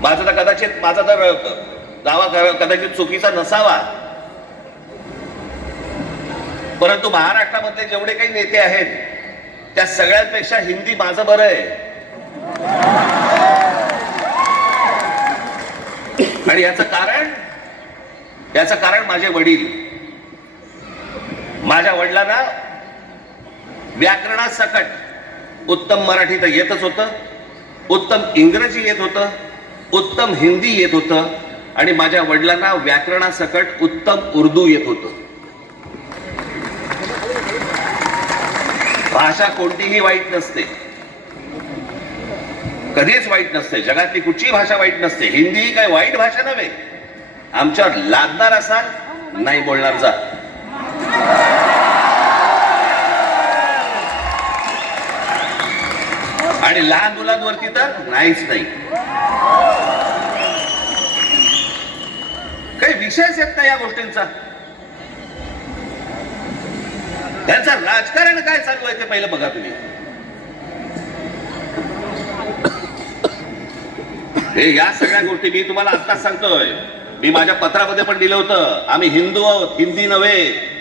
माझा तर दावा कदाचित चुकीचा नसावा, परंतु महाराष्ट्रामधले जेवढे काही नेते आहेत त्या सगळ्यांपेक्षा हिंदी माझं बरं आहे. आणि याचं कारण माझे वडील. माझ्या वडिलांना व्याकरणासकट उत्तम मराठी तर येतच होतं, उत्तम इंग्रजी येत होतं, उत्तम हिंदी येत होतं, आणि माझ्या वडिलांना व्याकरणासकट उत्तम उर्दू येत होतं. भाषा कोणतीही वाईट नसते, कधीच वाईट नसते. जगातली कुठची भाषा वाईट नसते. हिंदी ही काय वाईट भाषा नव्हे. आमच्यावर लादणार असाल, नाही बोलणार जा. आणि लहान मुलांवरती तर नाहीच नाही. काही विषयच येत नाही या गोष्टींचा. त्यांचं राजकारण काय चालू आहे ते पहिलं बघा तुम्ही. हे या सगळ्या गोष्टी मी तुम्हाला आत्ताच सांगतोय. मी माझ्या पत्रामध्ये पण दिलं होतं, आम्ही हिंदू आहोत, हिंदी नव्हे.